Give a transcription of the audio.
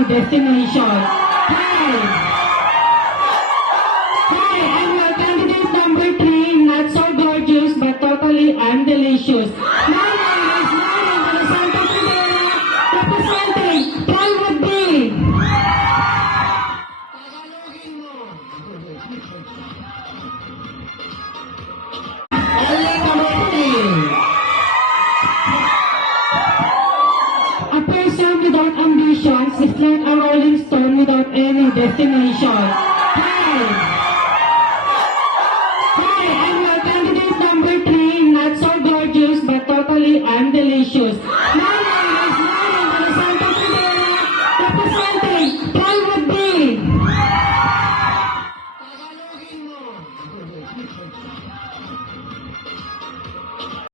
any destination. Hi! Hi, I'm your candidate number 3, not so gorgeous but totally undelicious. My name is Manny de la Santa Fidera, representing Private B. Tagalogin mo. Eli Camote. A person without ambitions is like a rolling stone without any destination. Hi! Hi, I'm your candidate number 3, not so gorgeous but totally undelicious. My name is Manny de la Santa Fidera, representing Private B. Tagalogin mo.